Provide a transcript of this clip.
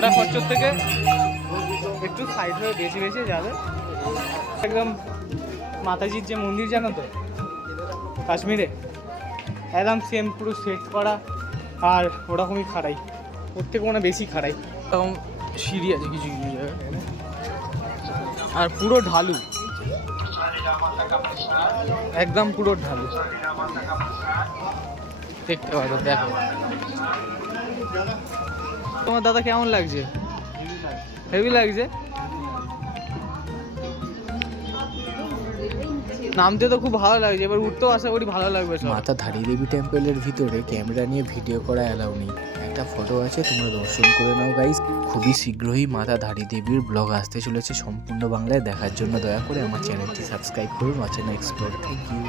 ঘোড়া খচ্চর থেকে একটু সাইড হয়ে বেশি বেশি যাবে। একদম মাতাজির যে মন্দির জানো তো কাশ্মীরে, একদম সেম পুরো সেট করা আর ওরকমই খাড়াই, ওর থেকে মনে বেশি খাড়াই। এরকম সিঁড়ি আছে কিছু কিছু জায়গায় আর পুরো ঢালু, একদম পুরো ঢালু দেখতে পারো। দেখো তোমার দাদা কেমন লাগছে? হেভি লাগছে। নামতে তো খুব ভালো লাগছে, এবার উঠতেও আশা করি ভালো লাগবে। মাতা ধারী দেবী টেম্পলের ভিতরে ক্যামেরা নিয়ে ভিডিও করা অ্যালাউ নেই। একটা ফটো আছে, তোমরা দর্শন করে নাও গাইস। খুবই শীঘ্রই মাতা ধারী দেবীর ব্লগ আসতে চলেছে সম্পূর্ণ বাংলায়। দেখার জন্য দয়া করে আমার চ্যানেলটি সাবস্ক্রাইব করুন। অচেনা এক্সপ্লোর। Thank you.